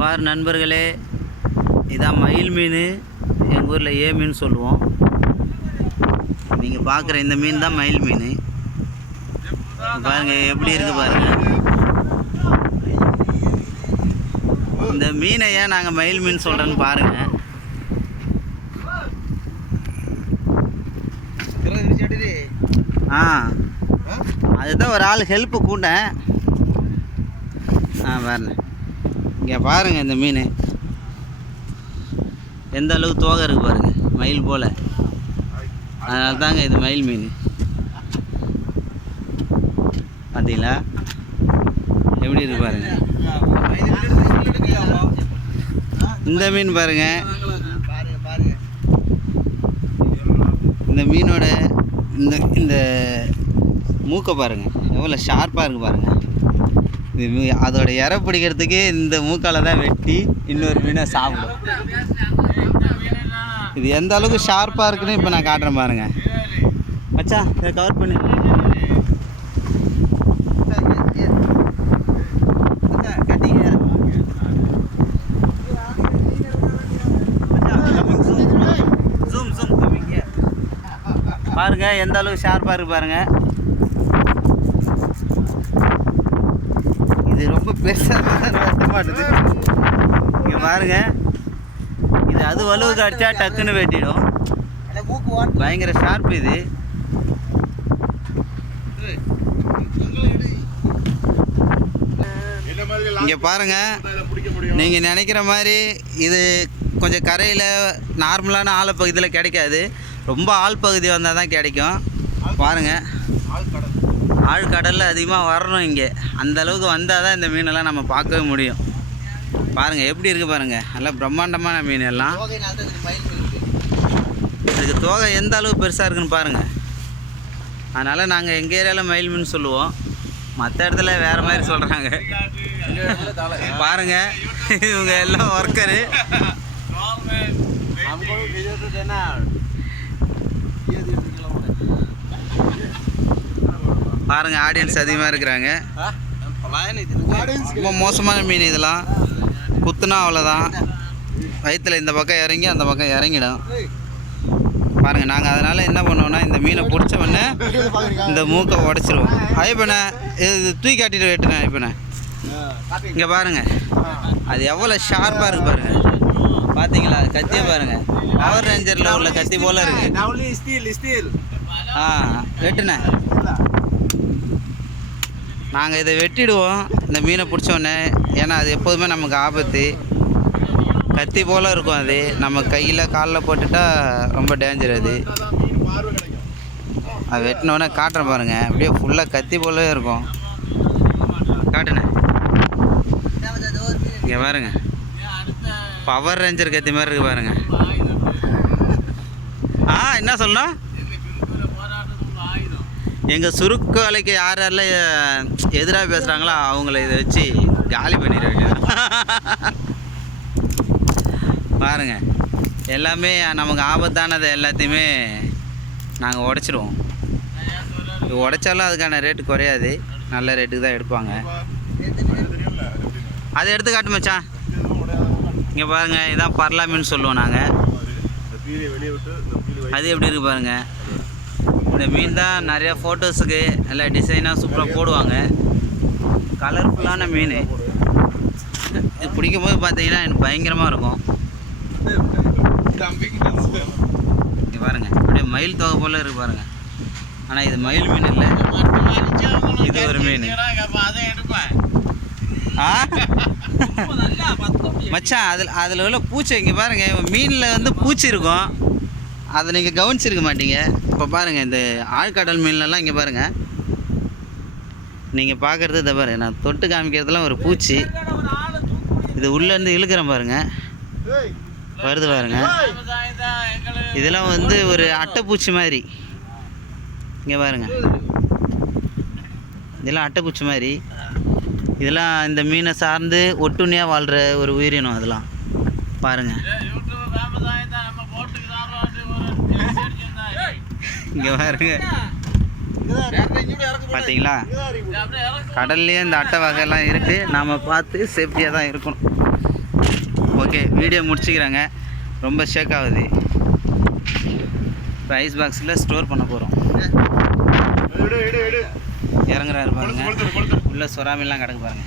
பார் நண்பர்களே இதான் மயில் மீன். எங்கள் ஊரில் ஏ மீன் சொல்லுவோம். நீங்கள் பார்க்குற இந்த மீன் தான் மயில் மீன். பாருங்கள் எப்படி இருக்குது பாருங்கள் இந்த மீனை ஏன் நாங்கள் மயில் மீன் சொல்கிறேன்னு பாருங்கள் ஆ அதுதான் ஒரு ஆள் ஹெல்ப்பு கூட்டேன். ஆ பாருங்க. இங்கே பாருங்க இந்த மீன். எந்த அளவுக்கு தோகை இருக்குது பாருங்கள் மயில் போல். அதனால தாங்க இது மயில் மீன். பார்த்தீங்களா எப்படி இருக்கு பாருங்க. இந்த மீன் பாருங்க. இந்த மீனோட இந்த இந்த மூக்கை பாருங்கள் எவ்வளோ ஷார்ப்பாக இருக்குது பாருங்கள் இது அதோட இற பிடிக்கிறதுக்கு இந்த மூக்கால தான் வெட்டி இன்னொரு மீனை சாப்பிடும். இது எந்த அளவுக்கு ஷார்ப்பாக இருக்குன்னு இப்போ நான் காட்டுறேன் பாருங்க. மச்சா இதை கவர் பண்ணி. கட்டிங்க பாருங்க எந்த அளவுக்கு ஷார்ப்பாக இருக்கு பாருங்க இது ரொம்ப பெருசாக மாட்டுது இங்கே பாருங்க. இது அது வலுவுக்கு அடிச்சா டக்குன்னு வெட்டிடும். பயங்கர ஷார்ப் இது. இங்கே பாருங்க. நீங்கள் நினைக்கிற மாதிரி இது கொஞ்சம் கரையில் நார்மலான ஆழப்பகுதியில் கிடைக்காது. ரொம்ப ஆள் பகுதி வந்தால் தான் கிடைக்கும். பாருங்கள் ஆழ்கடலில் அதிகமாக வரணும் இங்கே. அந்த அளவுக்கு வந்தால் தான் இந்த மீனெல்லாம் நம்ம பார்க்கவே முடியும். பாருங்கள் எப்படி இருக்குது பாருங்கள் நல்லா பிரம்மாண்டமான மீன் எல்லாம் இதுக்கு தோகை எந்த அளவு பெருசாக இருக்குன்னு பாருங்கள் அதனால் நாங்கள் எங்கள் ஏரியாவில் மயில் மீன் சொல்லுவோம். மற்ற இடத்துல வேறு மாதிரி சொல்கிறாங்க பாருங்க இவங்க எல்லாம் ஒர்க்கரு பாருங்க ஆடியன்ஸ் அதிகமாக இருக்கிறாங்க. ரொம்ப மோசமான மீன் இதெல்லாம். குத்துனா அவ்வளோதான் வயிற்றுல இந்த பக்கம் இறங்கி அந்த பக்கம் இறங்கிடும். பாருங்க நாங்கள் அதனால் என்ன பண்ணுவோம்னா இந்த மீனை பிடிச்ச உடனே இந்த மூக்கை உடச்சிருவோம். ஐப்பண்ணே இது தூக்கி காட்டிட்டு வெட்டுனேன் ஐப்பண்ணே இங்கே பாருங்க. அது எவ்வளோ ஷார்ப்பாக இருக்கு பாருங்க. பார்த்தீங்களா அது கத்தியை பாருங்க. பவர் ரேஞ்சரில் உள்ள கத்தி போல இருக்கு. ஆ வெட்டுனே நாங்கள் இதை வெட்டிடுவோம். இந்த மீனை பிடிச்ச ஏன்னா அது எப்போதுமே நமக்கு ஆபத்து. கத்தி போல் இருக்கும் அது. நம்ம கையில் காலில் போட்டுட்டா ரொம்ப டேஞ்சர் அது. அது வெட்டினோடனே காட்டுறேன் பாருங்க. அப்படியே ஃபுல்லாக கத்தி போலவே இருக்கும். காட்டுண்ணே இங்கே பாருங்க. பவர் ரேஞ்சர் கத்தி மாதிரி இருக்கு பாருங்க. ஆ என்ன சொல்லணும்? எங்கள் சுருக்கலைக்கு யார் யாரெல்லாம் எதிராக பேசுகிறாங்களோ அவங்கள இதை வச்சு காலி பண்ணிட வேண்டியது பாருங்க எல்லாமே நமக்கு ஆபத்தானதை எல்லாத்தையுமே நாங்கள் உடச்சிருவோம். இது உடைச்சாலும் அதுக்கான ரேட்டு குறையாது. நல்ல ரேட்டுக்கு தான் எடுப்பாங்க. அதை எடுத்து காட்டு மச்சான். இங்கே பாருங்க இதான் பரலாமின்னு சொல்லுவோம் நாங்கள் அது எப்படி இருக்கு பாருங்கள் இந்த மீன் தான் நிறைய ஃபோட்டோஸுக்கு நல்லா டிசைனாக சூப்பராக போடுவாங்க. கலர்ஃபுல்லான மீன். இது பிடிக்கும் போது பார்த்தீங்கன்னா எனக்கு பயங்கரமாக இருக்கும். இங்கே பாருங்க. அப்படியே மயில் தொகை போல இருக்கு பாருங்க. ஆனால் இது மயில் மீன் இல்லை. இது ஒரு மீன். ஆ? மச்சான் அதில் அதில் உள்ள பூச்சி இங்கே பாருங்க. மீனில் வந்து பூச்சி இருக்கும். அதை நீங்கள் கவனிச்சிருக்க மாட்டீங்க. இப்போ பாருங்கள் இந்த ஆழ்கடல் மீன்லலாம் இங்கே பாருங்கள் நீங்கள் பார்க்குறது இதை பாருங்க நான் தொட்டு காமிக்கிறதுலாம் ஒரு பூச்சி. இது உள்ளேருந்து இழுக்கிறேன் பாருங்கள் வருது பாருங்கள் இதெல்லாம் வந்து ஒரு அட்டைப்பூச்சி மாதிரி. இங்கே பாருங்கள் இதெல்லாம் அட்டைப்பூச்சி மாதிரி. இதெல்லாம் இந்த மீனை சார்ந்து ஒட்டுண்ணியாக வாழ்கிற ஒரு உயிரினம் அதெல்லாம். பாருங்கள் இங்கே பாருங்க. பார்த்தீங்களா கடல்லையே இந்த அட்டை வகையெல்லாம் இருக்குது நாம் பார்த்து சேஃப்டியாக தான் இருக்கணும். ஓகே வீடியோ முடிச்சுக்கிறாங்க. ரொம்ப ஷேக் ஆகுது. ரைஸ் பாக்ஸில் ஸ்டோர் பண்ண போகிறோம் இறங்குறாரு பாருங்க. உள்ள சொராமிலாம் கிடக்கு பாருங்க.